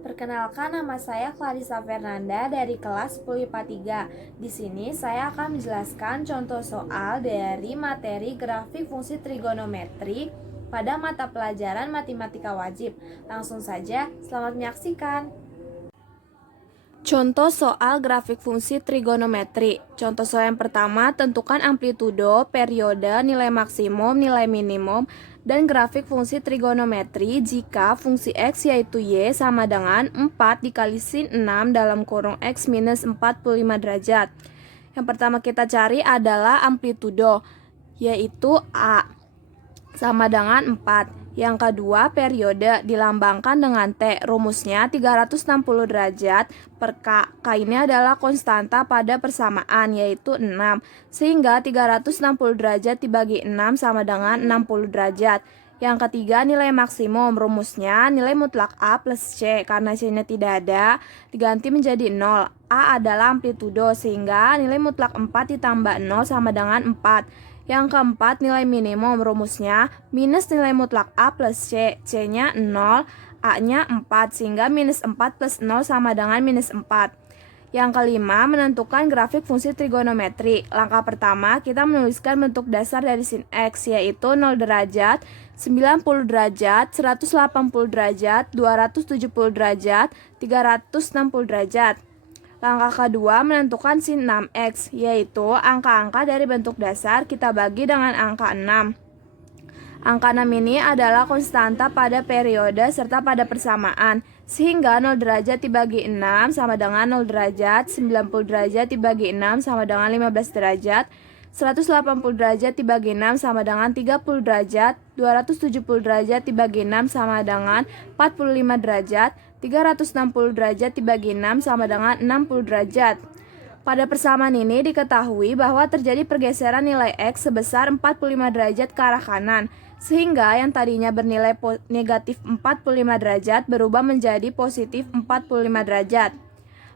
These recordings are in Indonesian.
Perkenalkan, nama saya Clarissa Fernanda dari kelas 10 IPA 3. Di sini saya akan menjelaskan contoh soal dari materi grafik fungsi trigonometri pada mata pelajaran matematika wajib. Langsung saja, selamat menyaksikan. Contoh soal grafik fungsi trigonometri. Contoh soal yang pertama, tentukan amplitudo, periode, nilai maksimum, nilai minimum, dan grafik fungsi trigonometri jika fungsi X yaitu Y sama dengan 4 dikali sin 6 dalam kurung X minus 45 derajat. Yang pertama kita cari adalah amplitudo, yaitu A sama dengan 4. Yang kedua, periode dilambangkan dengan T. Rumusnya 360 derajat per K. K ini adalah konstanta pada persamaan, yaitu 6. Sehingga 360 derajat dibagi 6 sama dengan 60 derajat. Yang ketiga, nilai maksimum. Rumusnya nilai mutlak A plus C. Karena C-nya tidak ada, diganti menjadi 0. A adalah amplitudo, sehingga nilai mutlak 4 ditambah 0 sama dengan 4. Yang keempat, nilai minimum. Rumusnya minus nilai mutlak A plus C. C-nya 0, A-nya 4, sehingga minus 4 plus 0 sama dengan minus 4. Yang kelima, menentukan grafik fungsi trigonometri. Langkah pertama, kita menuliskan bentuk dasar dari sin X, yaitu 0 derajat, 90 derajat, 180 derajat, 270 derajat, 360 derajat. Langkah kedua, menentukan sin 6x, yaitu angka-angka dari bentuk dasar kita bagi dengan angka 6. Angka 6 ini adalah konstanta pada periode serta pada persamaan, sehingga 0 derajat dibagi 6 sama dengan 0 derajat, 90 derajat dibagi 6 sama dengan 15 derajat, 180 derajat dibagi 6 sama dengan 30 derajat, 270 derajat dibagi 6 sama dengan 45 derajat, 360 derajat dibagi 6 sama dengan 60 derajat. Pada persamaan ini diketahui bahwa terjadi pergeseran nilai X sebesar 45 derajat ke arah kanan, sehingga yang tadinya bernilai negatif 45 derajat berubah menjadi positif 45 derajat.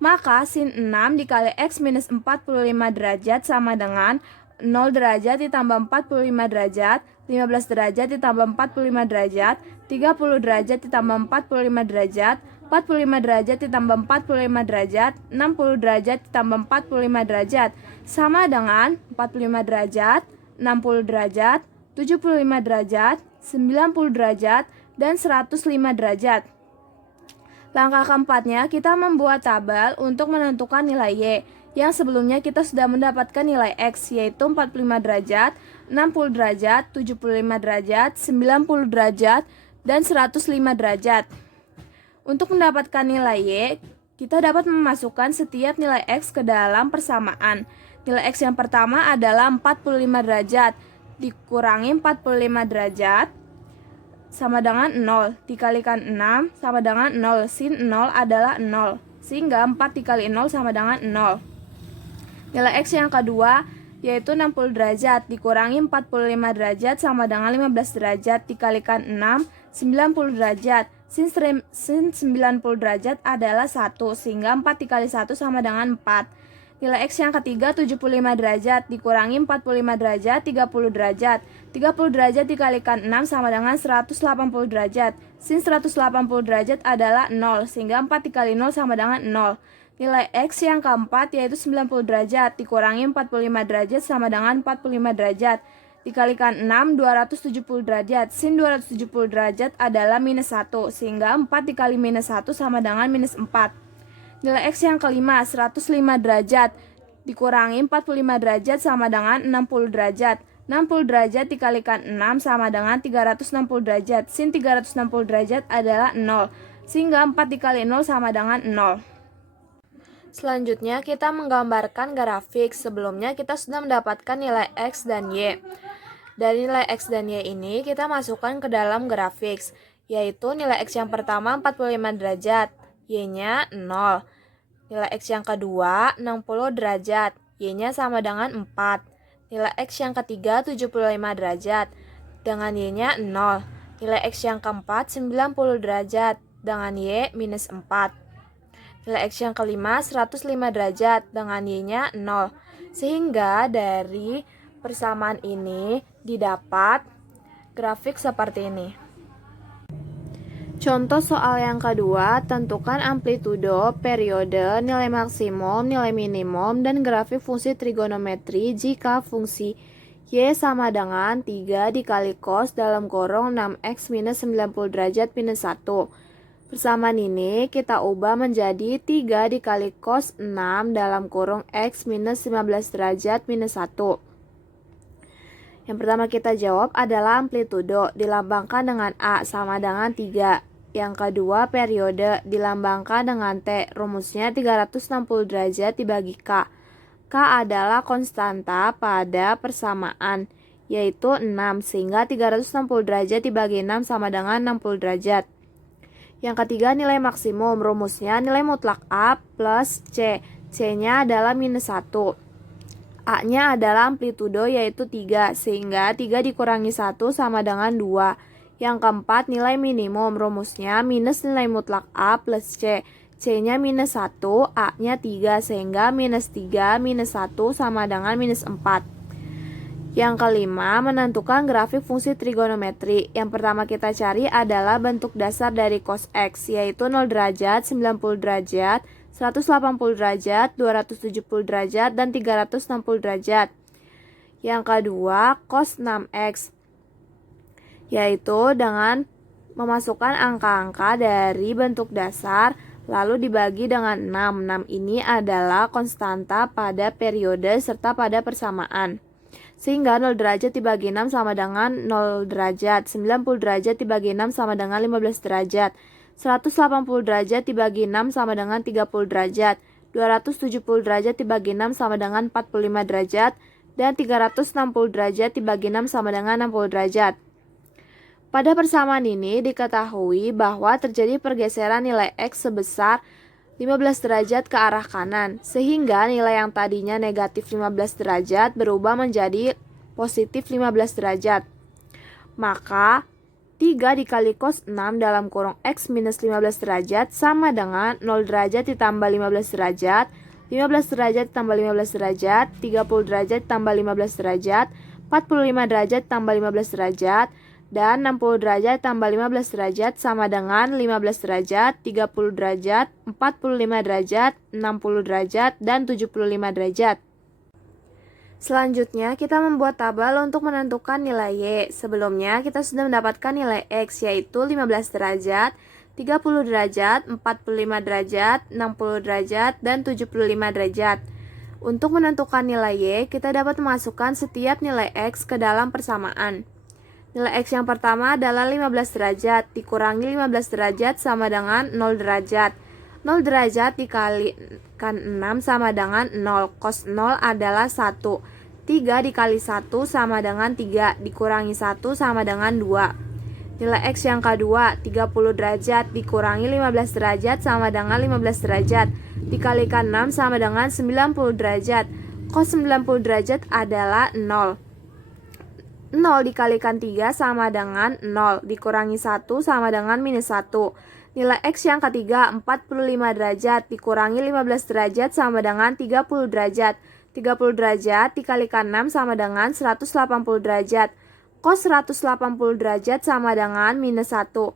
Maka sin 6 dikali X minus 45 derajat sama dengan 0 derajat ditambah 45 derajat, 15 derajat ditambah 45 derajat, 30 derajat ditambah 45 derajat, 45 derajat ditambah 45 derajat, 60 derajat ditambah 45 derajat, sama dengan 45 derajat, 60 derajat, 75 derajat, 90 derajat, dan 105 derajat. Langkah keempatnya, kita membuat tabel untuk menentukan nilai Y, yang sebelumnya kita sudah mendapatkan nilai X, yaitu 45 derajat, 60 derajat, 75 derajat, 90 derajat, dan 105 derajat. Untuk mendapatkan nilai Y, kita dapat memasukkan setiap nilai X ke dalam persamaan. Nilai X yang pertama adalah 45 derajat, dikurangi 45 derajat, sama dengan 0, dikalikan 6 sama dengan 0, sin 0 adalah 0, sehingga 4 dikali 0 sama dengan 0. Nilai X yang kedua yaitu 60 derajat, dikurangi 45 derajat sama dengan 15 derajat, dikalikan 6, 90 derajat, sin 90 derajat adalah 1, sehingga 4 dikali 1 sama dengan 4. Nilai X yang ketiga 75 derajat, dikurangi 45 derajat, 30 derajat. 30 derajat dikalikan 6 sama dengan 180 derajat. Sin 180 derajat adalah 0, sehingga 4 dikali 0 sama dengan 0. Nilai X yang keempat yaitu 90 derajat, dikurangi 45 derajat sama dengan 45 derajat. Dikalikan 6, 270 derajat. Sin 270 derajat adalah minus 1, sehingga 4 dikali minus 1 sama dengan minus 4. Nilai X yang kelima 105 derajat, dikurangi 45 derajat sama dengan 60 derajat. 60 derajat dikalikan 6 sama dengan 360 derajat. Sin 360 derajat adalah 0, sehingga 4 dikali 0 sama dengan 0. Selanjutnya kita menggambarkan grafik. Sebelumnya kita sudah mendapatkan nilai X dan Y. Dari nilai X dan Y ini kita masukkan ke dalam grafik, yaitu nilai X yang pertama 45 derajat, Y-nya 0. Nilai X yang kedua 60 derajat, Y-nya sama dengan 4. Nilai X yang ketiga 75 derajat, dengan Y-nya 0. Nilai X yang keempat 90 derajat, dengan Y minus 4. Nilai X yang kelima 105 derajat, dengan Y-nya 0. Sehingga dari persamaan ini didapat grafik seperti ini. Contoh soal yang kedua, tentukan amplitudo, periode, nilai maksimum, nilai minimum, dan grafik fungsi trigonometri jika fungsi Y sama dengan 3 dikali cos dalam kurung 6x minus 90 derajat minus 1. Persamaan ini kita ubah menjadi 3 dikali cos 6 dalam kurung x minus 15 derajat minus 1. Yang pertama kita jawab adalah amplitudo, dilambangkan dengan A sama dengan 3. Yang kedua periode, dilambangkan dengan T, rumusnya 360 derajat dibagi K. K adalah konstanta pada persamaan, yaitu 6, sehingga 360 derajat dibagi 6 sama dengan 60 derajat. Yang ketiga nilai maksimum, rumusnya nilai mutlak A plus C. C-nya adalah minus 1. A-nya adalah amplitudo yaitu 3, sehingga 3 dikurangi 1 sama dengan 2. Yang keempat nilai minimum, rumusnya minus nilai mutlak A plus C. C-nya minus 1, A-nya 3, sehingga minus 3 minus 1 sama dengan minus 4. Yang kelima, menentukan grafik fungsi trigonometri. Yang pertama kita cari adalah bentuk dasar dari cos X, yaitu 0 derajat, 90 derajat, 180 derajat, 270 derajat, dan 360 derajat. Yang kedua, cos 6x, yaitu dengan memasukkan angka-angka dari bentuk dasar, lalu dibagi dengan 6. 6 ini adalah konstanta pada periode serta pada persamaan. Sehingga 0 derajat dibagi 6 sama dengan 0 derajat, 90 derajat dibagi 6 sama dengan 15 derajat, 180 derajat dibagi 6 sama dengan 30 derajat, 270 derajat dibagi 6 sama dengan 45 derajat, dan 360 derajat dibagi 6 sama dengan 60 derajat. Pada persamaan ini diketahui bahwa terjadi pergeseran nilai X sebesar 15 derajat ke arah kanan, sehingga nilai yang tadinya negatif 15 derajat berubah menjadi positif 15 derajat. Maka 3 dikali cos 6 dalam kurung X minus 15 derajat sama dengan 0 derajat ditambah 15 derajat, 15 derajat ditambah 15 derajat, 30 derajat ditambah 15 derajat, 45 derajat ditambah 15 derajat, dan 60 derajat tambah 15 derajat sama dengan 15 derajat, 30 derajat, 45 derajat, 60 derajat, dan 75 derajat. Selanjutnya kita membuat tabel untuk menentukan nilai Y. Sebelumnya kita sudah mendapatkan nilai X, yaitu 15 derajat, 30 derajat, 45 derajat, 60 derajat, dan 75 derajat. Untuk menentukan nilai Y, kita dapat memasukkan setiap nilai X ke dalam persamaan. Nilai X yang pertama adalah 15 derajat, dikurangi 15 derajat sama dengan 0 derajat. 0 derajat dikalikan 6 sama dengan 0, cos 0 adalah 1. 3 dikali 1 sama dengan 3, dikurangi 1 sama dengan 2. Nilai X yang kedua, 30 derajat, dikurangi 15 derajat sama dengan 15 derajat, dikalikan 6 sama dengan 90 derajat. Cos 90 derajat adalah 0. 0 dikalikan 3 sama dengan 0, dikurangi 1 sama dengan minus 1. Nilai X yang ketiga 45 derajat, dikurangi 15 derajat sama dengan 30 derajat. 30 derajat dikalikan 6 sama dengan 180 derajat. Cos 180 derajat sama dengan minus 1.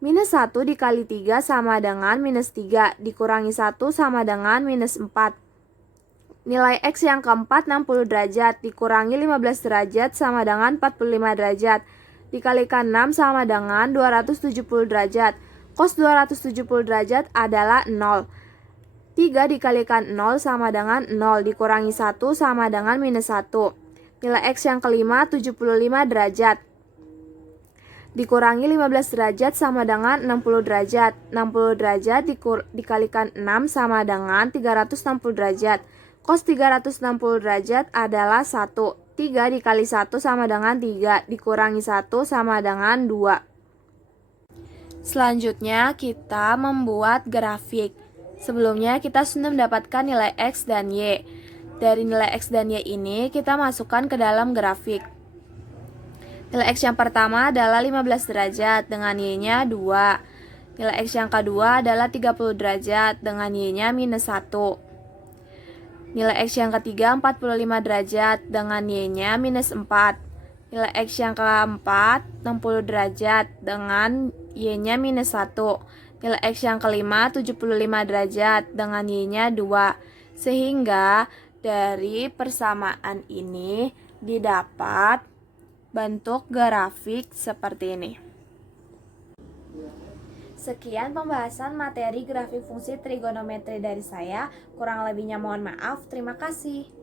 Minus 1 dikali 3 sama dengan minus 3, dikurangi 1 sama dengan minus 4. Nilai X yang keempat 60 derajat, dikurangi 15 derajat sama dengan 45 derajat, dikalikan 6 sama dengan 270 derajat. Cos 270 derajat adalah 0. 3 dikalikan 0 sama dengan 0, dikurangi 1 sama dengan minus 1. Nilai X yang kelima 75 derajat, dikurangi 15 derajat sama dengan 60 derajat. 60 derajat dikalikan 6 sama dengan 360 derajat. Cos 360 derajat adalah 1. 3 dikali 1 sama dengan 3, dikurangi 1 sama dengan 2. Selanjutnya kita membuat grafik. Sebelumnya kita sudah mendapatkan nilai X dan Y. Dari nilai X dan Y ini kita masukkan ke dalam grafik. Nilai X yang pertama adalah 15 derajat dengan Y-nya 2. Nilai X yang kedua adalah 30 derajat dengan Y-nya minus 1. Nilai X yang ketiga 45 derajat dengan Y-nya minus 4. Nilai X yang keempat 60 derajat dengan Y-nya minus 1. Nilai X yang kelima 75 derajat dengan Y-nya 2. Sehingga dari persamaan ini didapat bentuk grafik seperti ini. Sekian pembahasan materi grafik fungsi trigonometri dari saya. Kurang lebihnya mohon maaf. Terima kasih.